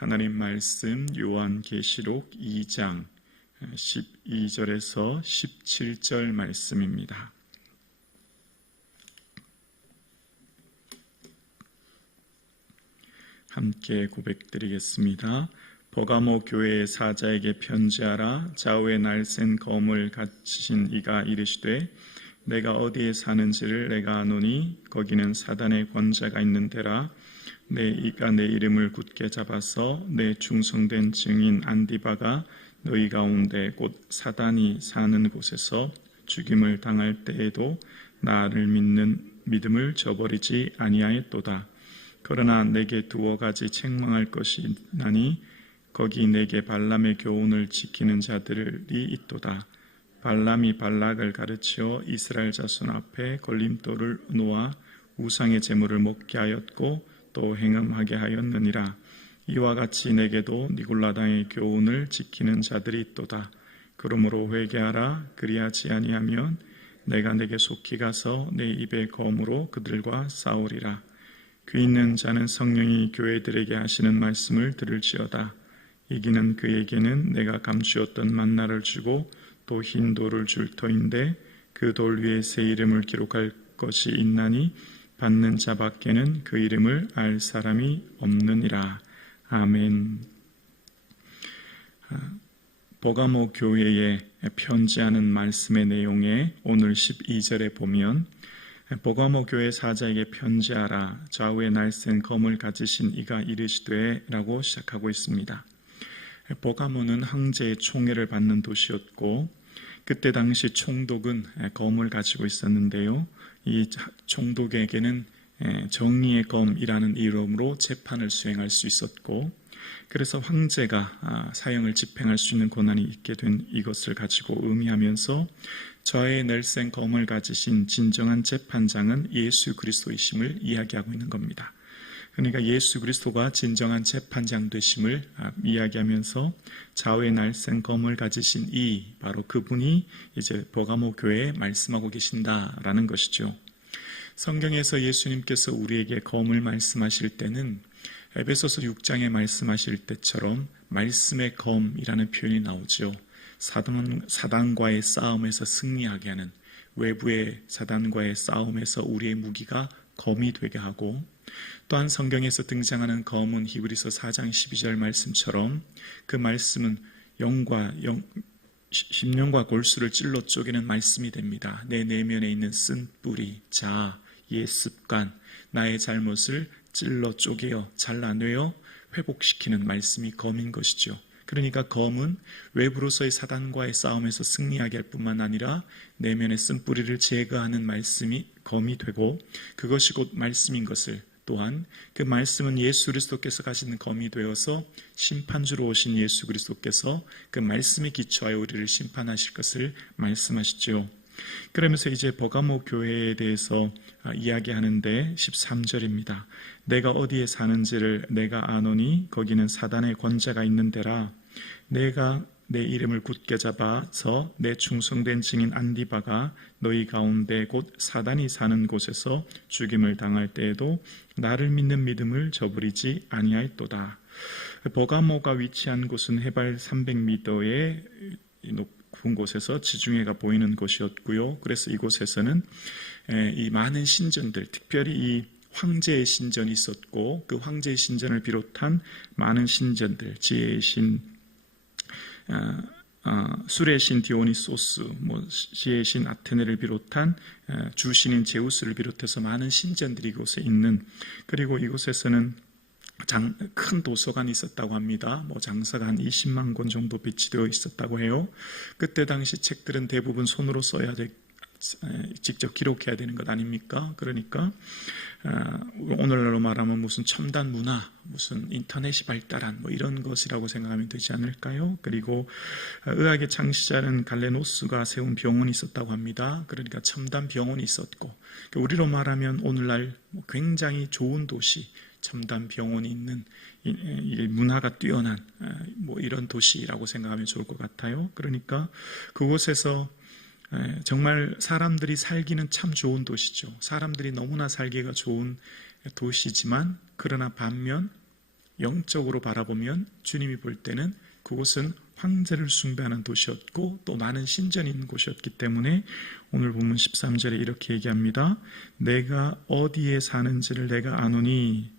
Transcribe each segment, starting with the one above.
하나님 말씀 요한계시록 2장 12절에서 17절 말씀입니다. 함께 고백드리겠습니다. 버가모 교회의 사자에게 편지하라. 좌우에 날쌘 검을 가지신 이가 이르시되 내가 어디에 사는지를 내가 아노니 거기는 사단의 권자가 있는 데라. 이가 내 이름을 굳게 잡아서 내 충성된 증인 안디바가 너희 가운데 곧 사단이 사는 곳에서 죽임을 당할 때에도 나를 믿는 믿음을 저버리지 아니하였도다. 그러나 내게 두어 가지 책망할 것이 있나니 거기 내게 발람의 교훈을 지키는 자들이 있도다. 발람이 발락을 가르치어 이스라엘 자손 앞에 걸림돌을 놓아 우상의 제물을 먹게 하였고 또 행음하게 하였느니라. 이와 같이 내게도 니골라당의 교훈을 지키는 자들이 있도다. 그러므로 회개하라. 그리하지 아니하면 내가 내게 속히 가서 내 입의 검으로 그들과 싸우리라. 귀 있는 자는 성령이 교회들에게 하시는 말씀을 들을지어다. 이기는 그에게는 내가 감추었던 만나를 주고 또 흰 돌을 줄 터인데 그 돌 위에 새 이름을 기록할 것이 있나니 받는 자 밖에는 그 이름을 알 사람이 없느니라. 아멘. 버가모 교회에 편지하는 말씀의 내용에 오늘 12절에 보면 버가모 교회 사자에게 편지하라. 좌우에 날쌘 검을 가지신 이가 이르시되 라고 시작하고 있습니다. 버가모는 황제의 총애를 받는 도시였고 그때 당시 총독은 검을 가지고 있었는데요. 이 총독에게는 정의의 검이라는 이름으로 재판을 수행할 수 있었고 그래서 황제가 사형을 집행할 수 있는 권한이 있게 된 이것을 가지고 의미하면서 좌우에 날쌘 검을 가지신 진정한 재판장은 예수 그리스도이심을 이야기하고 있는 겁니다. 그러니까 예수 그리스도가 진정한 재판장 되심을 이야기하면서 좌우에 날쌘 검을 가지신 이 바로 그분이 이제 버가모 교회에 말씀하고 계신다라는 것이죠. 성경에서 예수님께서 우리에게 검을 말씀하실 때는 에베소서 6장에 말씀하실 때처럼 말씀의 검이라는 표현이 나오죠. 사단과의 싸움에서 승리하게 하는 외부의 사단과의 싸움에서 우리의 무기가 검이 되게 하고 또한 성경에서 등장하는 검은 히브리서 4장 12절 말씀처럼 그 말씀은 심령과 골수를 찔러 쪼개는 말씀이 됩니다. 내 내면에 있는 쓴 뿌리, 자아, 옛 습관, 나의 잘못을 찔러 쪼개어 잘라내어 회복시키는 말씀이 검인 것이죠. 그러니까 검은 외부로서의 사단과의 싸움에서 승리하게 할 뿐만 아니라 내면의 쓴 뿌리를 제거하는 말씀이 검이 되고 그것이 곧 말씀인 것을 또한 그 말씀은 예수 그리스도께서 가시는 검이 되어서 심판주로 오신 예수 그리스도께서 그 말씀에 기초하여 우리를 심판하실 것을 말씀하시죠. 그러면서 이제 버가모 교회에 대해서 이야기하는데 13절입니다. 내가 어디에 사는지를 내가 아노니 거기는 사단의 권자가 있는 데라. 내가 내 이름을 굳게 잡아서 내 충성된 증인 안디바가 너희 가운데 곧 사단이 사는 곳에서 죽임을 당할 때에도 나를 믿는 믿음을 저버리지 아니하였도다. 버가모가 위치한 곳은 해발 300m의 높은 곳에서 지중해가 보이는 곳이었고요. 그래서 이곳에서는 이 많은 신전들, 특별히 이 황제의 신전이 있었고 그 황제의 신전을 비롯한 많은 신전들, 지혜의 신, 술의 신 디오니소스, 지혜의 신 아테네를 비롯한 주신인 제우스를 비롯해서 많은 신전들이 이곳에 있는, 그리고 이곳에서는 큰 도서관이 있었다고 합니다. 장사가 한 20만 권 정도 배치되어 있었다고 해요. 그때 당시 책들은 대부분 손으로 써야 직접 기록해야 되는 것 아닙니까? 그러니까 오늘날로 말하면 무슨 첨단 문화, 무슨 인터넷이 발달한 이런 것이라고 생각하면 되지 않을까요? 그리고 의학의 창시자는 갈레노스가 세운 병원이 있었다고 합니다. 그러니까 첨단 병원이 있었고, 우리로 말하면 오늘날 굉장히 좋은 도시, 첨단 병원이 있는 문화가 뛰어난 이런 도시라고 생각하면 좋을 것 같아요. 그러니까 그곳에서 정말 사람들이 살기는 참 좋은 도시죠. 사람들이 너무나 살기가 좋은 도시지만 그러나 반면 영적으로 바라보면 주님이 볼 때는 그곳은 황제를 숭배하는 도시였고 또 많은 신전이 있는 곳이었기 때문에 오늘 본문 13절에 이렇게 얘기합니다. 내가 어디에 사는지를 내가 아노니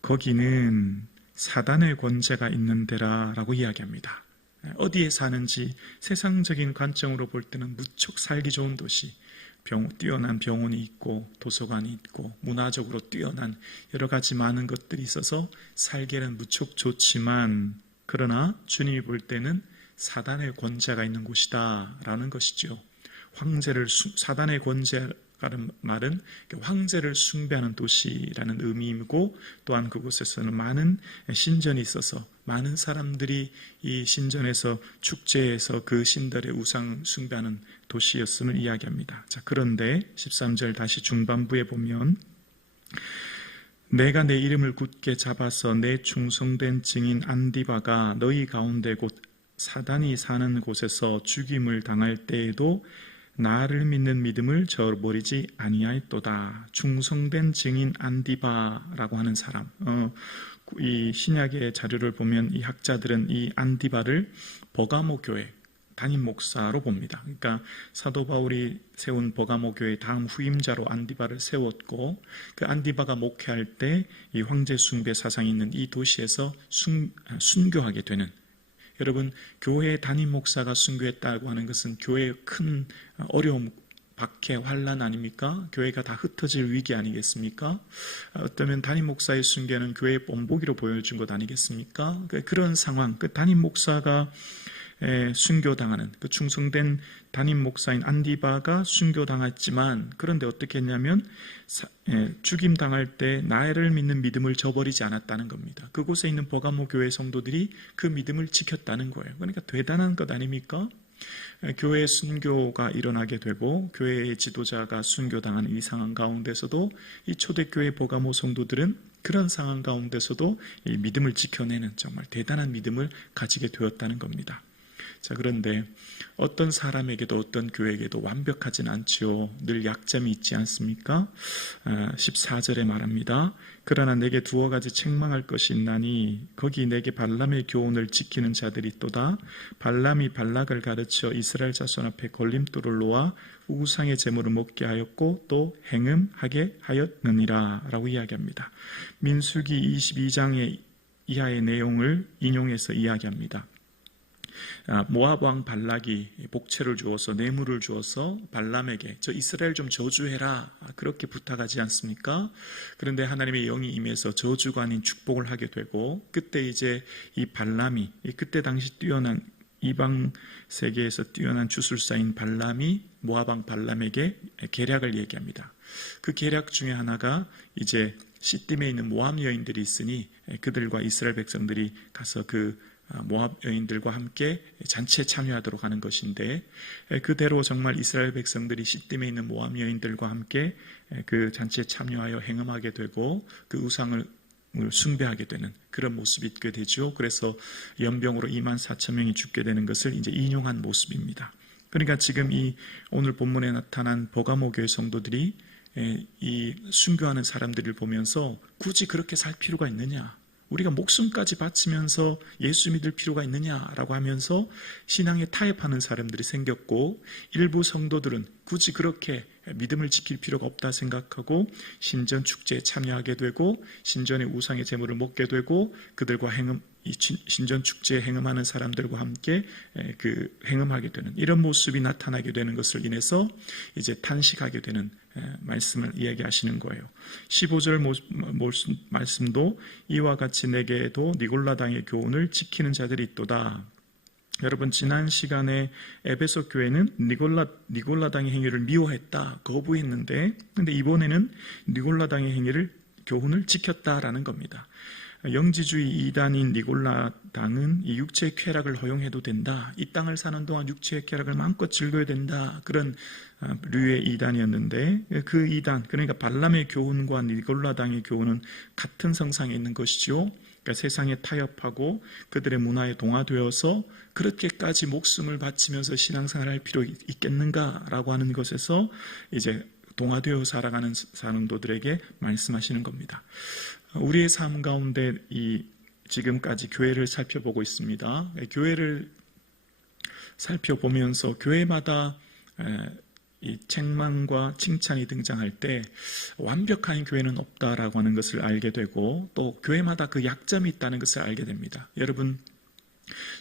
거기는 사단의 권세가 있는 데라 라고 이야기합니다. 어디에 사는지 세상적인 관점으로 볼 때는 무척 살기 좋은 도시, 뛰어난 병원이 있고 도서관이 있고 문화적으로 뛰어난 여러 가지 많은 것들이 있어서 살기에는 무척 좋지만 그러나 주님이 볼 때는 사단의 권세가 있는 곳이다 라는 것이죠. 사단의 권세라는 말은 황제를 숭배하는 도시라는 의미이고 또한 그곳에서는 많은 신전이 있어서 많은 사람들이 이 신전에서 축제에서 그 신들의 우상 숭배하는 도시였음을 이야기합니다. 자, 그런데 13절 다시 중반부에 보면 내가 내 이름을 굳게 잡아서 내 충성된 증인 안디바가 너희 가운데 곧 사단이 사는 곳에서 죽임을 당할 때에도 나를 믿는 믿음을 저버리지 아니하였도다. 충성된 증인 안디바라고 하는 사람, 이 신약의 자료를 보면 이 학자들은 이 안디바를 버가모 교회 담임 목사로 봅니다. 그러니까 사도 바울이 세운 버가모 교회 다음 후임자로 안디바를 세웠고 그 안디바가 목회할 때 이 황제 숭배 사상이 있는 이 도시에서 순교하게 되는, 여러분 교회 담임 목사가 순교했다고 하는 것은 교회의 큰 어려움, 박해, 환란 아닙니까? 교회가 다 흩어질 위기 아니겠습니까? 어쩌면 담임 목사의 순교는 교회의 본보기로 보여준 것 아니겠습니까? 그런 상황, 그 담임 목사가 순교당하는 그 충성된 담임 목사인 안디바가 순교당했지만 그런데 어떻게 했냐면 죽임당할 때 나를 믿는 믿음을 저버리지 않았다는 겁니다. 그곳에 있는 버가모 교회 성도들이 그 믿음을 지켰다는 거예요. 그러니까 대단한 것 아닙니까? 교회의 순교가 일어나게 되고 교회의 지도자가 순교당하는 이 상황 가운데서도 이 초대교회 버가모 성도들은 그런 상황 가운데서도 이 믿음을 지켜내는 정말 대단한 믿음을 가지게 되었다는 겁니다. 자, 그런데 어떤 사람에게도 어떤 교회에게도 완벽하진 않지요. 늘 약점이 있지 않습니까? 14절에 말합니다. 그러나 내게 두어 가지 책망할 것이 있나니 거기 내게 발람의 교훈을 지키는 자들이 있도다. 발람이 발락을 가르쳐 이스라엘 자손 앞에 걸림돌을 놓아 우상의 제물을 먹게 하였고 또 행음하게 하였느니라 라고 이야기합니다. 민수기 22장의 이하의 내용을 인용해서 이야기합니다. 모압 왕 발락이 복채를 주어서 뇌물을 주어서 발람에게 저 이스라엘 좀 저주해라 그렇게 부탁하지 않습니까? 그런데 하나님의 영이 임해서 저주가 아닌 축복을 하게 되고 그때 이제 이 발람이 그때 당시 뛰어난 이방 세계에서 뛰어난 주술사인 발람이 모압 왕 발람에게 계략을 얘기합니다. 그 계략 중에 하나가 이제 시딤에 있는 모압 여인들이 있으니 그들과 이스라엘 백성들이 가서 그 모압 여인들과 함께 잔치에 참여하도록 하는 것인데 그대로 정말 이스라엘 백성들이 시딤에 있는 모압 여인들과 함께 그 잔치에 참여하여 행음하게 되고 그 우상을 숭배하게 되는 그런 모습이 있게 되죠. 그래서 연병으로 24,000명이 죽게 되는 것을 이제 인용한 모습입니다. 그러니까 지금 이 오늘 본문에 나타난 버가모 교회 성도들이 이 순교하는 사람들을 보면서 굳이 그렇게 살 필요가 있느냐? 우리가 목숨까지 바치면서 예수 믿을 필요가 있느냐라고 하면서 신앙에 타협하는 사람들이 생겼고 일부 성도들은 굳이 그렇게 믿음을 지킬 필요가 없다 생각하고 신전 축제에 참여하게 되고 신전의 우상의 제물을 먹게 되고 그들과 신전 축제에 행음하는 사람들과 함께 그 행음하게 되는 이런 모습이 나타나게 되는 것을 인해서 이제 탄식하게 되는 말씀을 이야기하시는 거예요. 15절 말씀도 이와 같이 내게도 니골라당의 교훈을 지키는 자들이 있도다. 여러분 지난 시간에 에베소 교회는 니골라당의 행위를 미워했다, 거부했는데 근데 이번에는 니골라당의 교훈을 지켰다라는 겁니다. 영지주의 이단인 니골라당은 이 육체의 쾌락을 허용해도 된다, 이 땅을 사는 동안 육체의 쾌락을 마음껏 즐겨야 된다, 그런 류의 이단이었는데 그 이단, 그러니까 발람의 교훈과 니골라당의 교훈은 같은 성상에 있는 것이죠. 그러니까 세상에 타협하고 그들의 문화에 동화되어서 그렇게까지 목숨을 바치면서 신앙생활을 할 필요 있겠는가라고 하는 것에서 이제 동화되어 살아가는 사람들에게 말씀하시는 겁니다. 우리의 삶 가운데 이 지금까지 교회를 살펴보고 있습니다. 교회를 살펴보면서 교회마다 이 책망과 칭찬이 등장할 때 완벽한 교회는 없다라고 하는 것을 알게 되고, 또 교회마다 그 약점이 있다는 것을 알게 됩니다. 여러분,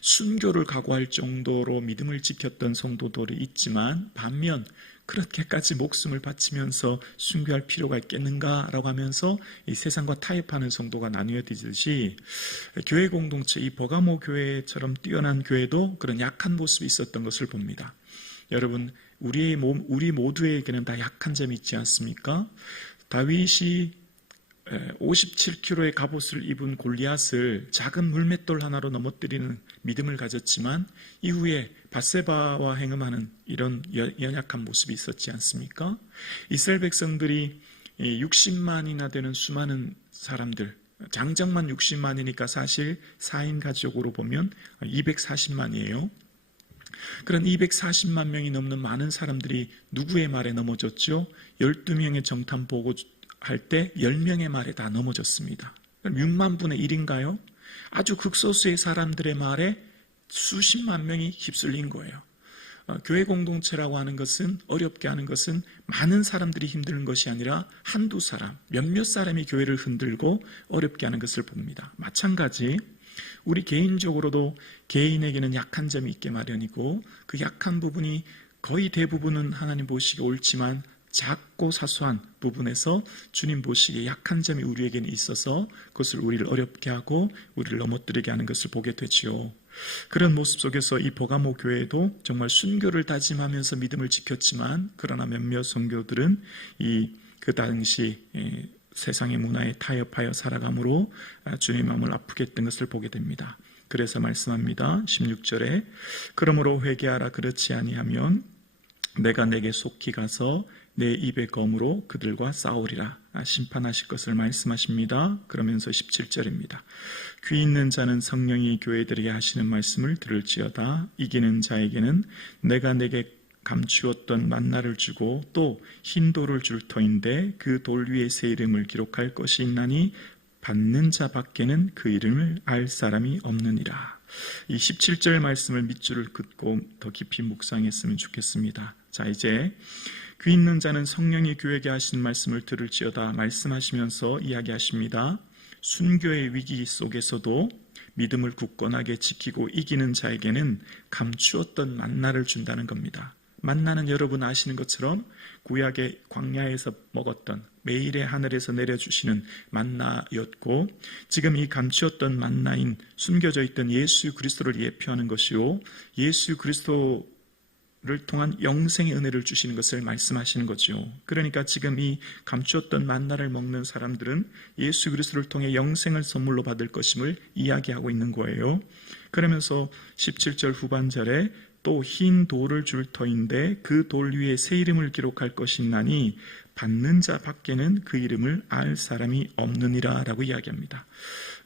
순교를 각오할 정도로 믿음을 지켰던 성도들이 있지만, 반면 그렇게까지 목숨을 바치면서 순교할 필요가 있겠는가라고 하면서 이 세상과 타협하는 성도가 나뉘어지듯이, 교회 공동체, 이 버가모 교회처럼 뛰어난 교회도 그런 약한 모습이 있었던 것을 봅니다. 여러분, 우리 모두에게는 다 약한 점이 있지 않습니까? 다윗이 57kg의 갑옷을 입은 골리앗을 작은 물맷돌 하나로 넘어뜨리는 믿음을 가졌지만, 이후에 밧세바와 행음하는 이런 연약한 모습이 있었지 않습니까? 이스라엘 백성들이 60만이나 되는 수많은 사람들, 장정만 60만이니까 사실 4인 가족으로 보면 240만이에요. 그런 240만 명이 넘는 많은 사람들이 누구의 말에 넘어졌죠? 12명의 정탐 보고할 때 10명의 말에 다 넘어졌습니다. 6만 분의 1인가요? 아주 극소수의 사람들의 말에 수십만 명이 휩쓸린 거예요. 교회 공동체라고 하는 것은, 어렵게 하는 것은 많은 사람들이 힘드는 것이 아니라 한두 사람, 몇몇 사람이 교회를 흔들고 어렵게 하는 것을 봅니다. 마찬가지 우리 개인적으로도 개인에게는 약한 점이 있게 마련이고, 그 약한 부분이 거의 대부분은 하나님 보시기에 옳지만 작고 사소한 부분에서 주님 보시기에 약한 점이 우리에게는 있어서 그것을 우리를 어렵게 하고 우리를 넘어뜨리게 하는 것을 보게 되지요. 그런 모습 속에서 이 버가모 교회도 정말 순교를 다짐하면서 믿음을 지켰지만, 그러나 몇몇 성교들은 그 당시 세상의 문화에 타협하여 살아감으로 주님 마음을 아프게 했던 것을 보게 됩니다. 그래서 말씀합니다. 16절에 그러므로 회개하라. 그렇지 아니하면 내가 내게 속히 가서 내 입의 검으로 그들과 싸우리라. 심판하실 것을 말씀하십니다. 그러면서 17절입니다. 귀 있는 자는 성령이 교회들에게 하시는 말씀을 들을지어다. 이기는 자에게는 내가 내게 감추었던 만나를 주고 또 흰 돌을 줄 터인데 그 돌 위에 새 이름을 기록할 것이 있나니 받는 자 밖에는 그 이름을 알 사람이 없느니라. 이 17절 말씀을 밑줄을 긋고 더 깊이 묵상했으면 좋겠습니다. 자, 이제 귀 있는 자는 성령이 교회에게 하시는 말씀을 들을지어다 말씀하시면서 이야기하십니다. 순교의 위기 속에서도 믿음을 굳건하게 지키고 이기는 자에게는 감추었던 만나를 준다는 겁니다. 만나는 여러분 아시는 것처럼 구약의 광야에서 먹었던 매일의 하늘에서 내려주시는 만나였고, 지금 이 감추었던 만나인 숨겨져 있던 예수 그리스도를 예표하는 것이요, 예수 그리스도를 통한 영생의 은혜를 주시는 것을 말씀하시는 거죠. 그러니까 지금 이 감추었던 만나를 먹는 사람들은 예수 그리스도를 통해 영생을 선물로 받을 것임을 이야기하고 있는 거예요. 그러면서 17절 후반절에 또 흰 돌을 줄 터인데 그 돌 위에 새 이름을 기록할 것이나니 받는 자 밖에는 그 이름을 알 사람이 없느니라 라고 이야기합니다.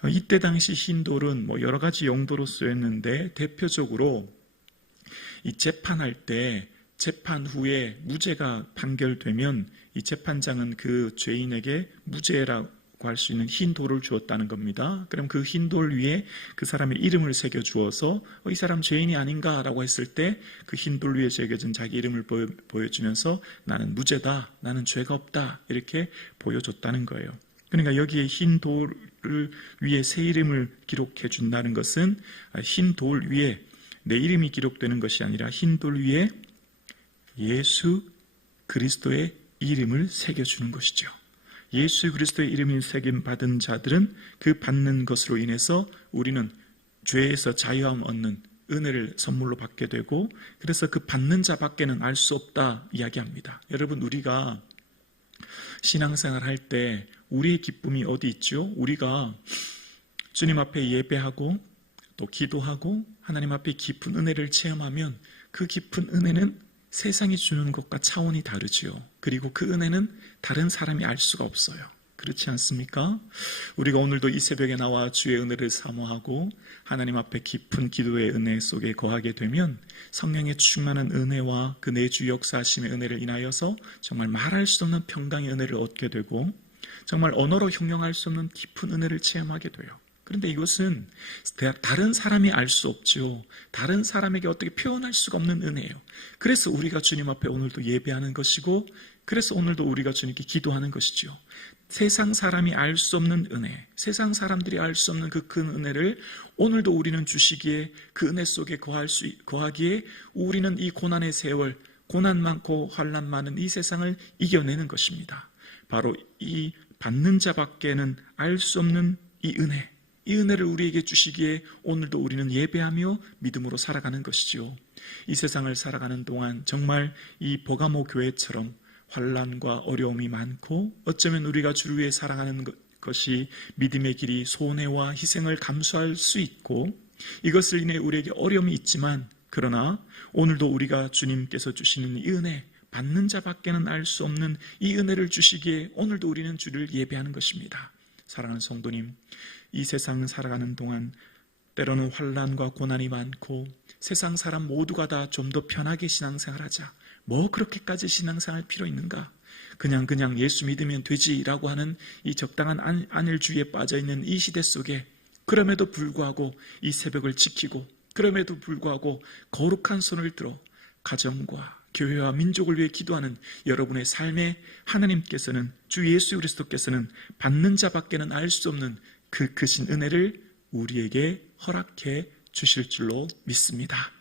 이때 당시 흰 돌은 여러 가지 용도로 쓰였는데, 대표적으로 이 재판할 때 재판 후에 무죄가 판결되면 이 재판장은 그 죄인에게 무죄라고 할 수 있는 흰 돌을 주었다는 겁니다. 그럼 그 흰 돌 위에 그 사람의 이름을 새겨 주어서 이 사람 죄인이 아닌가라고 했을 때 그 흰 돌 위에 새겨진 자기 이름을 보여주면서 나는 무죄다, 나는 죄가 없다, 이렇게 보여줬다는 거예요. 그러니까 여기에 흰 돌 위에 새 이름을 기록해 준다는 것은 흰 돌 위에 내 이름이 기록되는 것이 아니라 흰 돌 위에 예수 그리스도의 이름을 새겨주는 것이죠. 예수 그리스도의 이름이 새김 받은 자들은 그 받는 것으로 인해서 우리는 죄에서 자유함 얻는 은혜를 선물로 받게 되고, 그래서 그 받는 자 밖에는 알 수 없다 이야기합니다. 여러분, 우리가 신앙생활 할 때 우리의 기쁨이 어디 있죠? 우리가 주님 앞에 예배하고 또 기도하고 하나님 앞에 깊은 은혜를 체험하면 그 깊은 은혜는 세상이 주는 것과 차원이 다르지요. 그리고 그 은혜는 다른 사람이 알 수가 없어요. 그렇지 않습니까? 우리가 오늘도 이 새벽에 나와 주의 은혜를 사모하고 하나님 앞에 깊은 기도의 은혜 속에 거하게 되면 성령의 충만한 은혜와 그 내주 역사하심의 은혜를 인하여서 정말 말할 수 없는 평강의 은혜를 얻게 되고, 정말 언어로 형용할 수 없는 깊은 은혜를 체험하게 돼요. 그런데 이것은 다른 사람이 알 수 없죠. 다른 사람에게 어떻게 표현할 수가 없는 은혜예요. 그래서 우리가 주님 앞에 오늘도 예배하는 것이고, 그래서 오늘도 우리가 주님께 기도하는 것이죠. 세상 사람이 알 수 없는 은혜, 세상 사람들이 알 수 없는 그 큰 은혜를 오늘도 우리는 주시기에, 그 은혜 속에 거하기에 우리는 이 고난의 세월, 고난 많고 환난 많은 이 세상을 이겨내는 것입니다. 바로 이 받는 자밖에는 알 수 없는 이 은혜, 이 은혜를 우리에게 주시기에 오늘도 우리는 예배하며 믿음으로 살아가는 것이지요. 이 세상을 살아가는 동안 정말 이 버가모 교회처럼 환난과 어려움이 많고, 어쩌면 우리가 주를 위해 살아가는 것이 믿음의 길이 손해와 희생을 감수할 수 있고, 이것을 인해 우리에게 어려움이 있지만, 그러나 오늘도 우리가 주님께서 주시는 이 은혜, 받는 자밖에는 알 수 없는 이 은혜를 주시기에 오늘도 우리는 주를 예배하는 것입니다. 사랑하는 성도님, 이 세상 살아가는 동안 때로는 환난과 고난이 많고, 세상 사람 모두가 다 좀 더 편하게 신앙생활하자, 뭐 그렇게까지 신앙생활 필요 있는가, 그냥 예수 믿으면 되지라고 하는 이 적당한 안일주의에 빠져있는 이 시대 속에, 그럼에도 불구하고 이 새벽을 지키고, 그럼에도 불구하고 거룩한 손을 들어 가정과 교회와 민족을 위해 기도하는 여러분의 삶에 하나님께서는, 주 예수 그리스도께서는 받는 자밖에는 알 수 없는 그 크신 은혜를 우리에게 허락해 주실 줄로 믿습니다.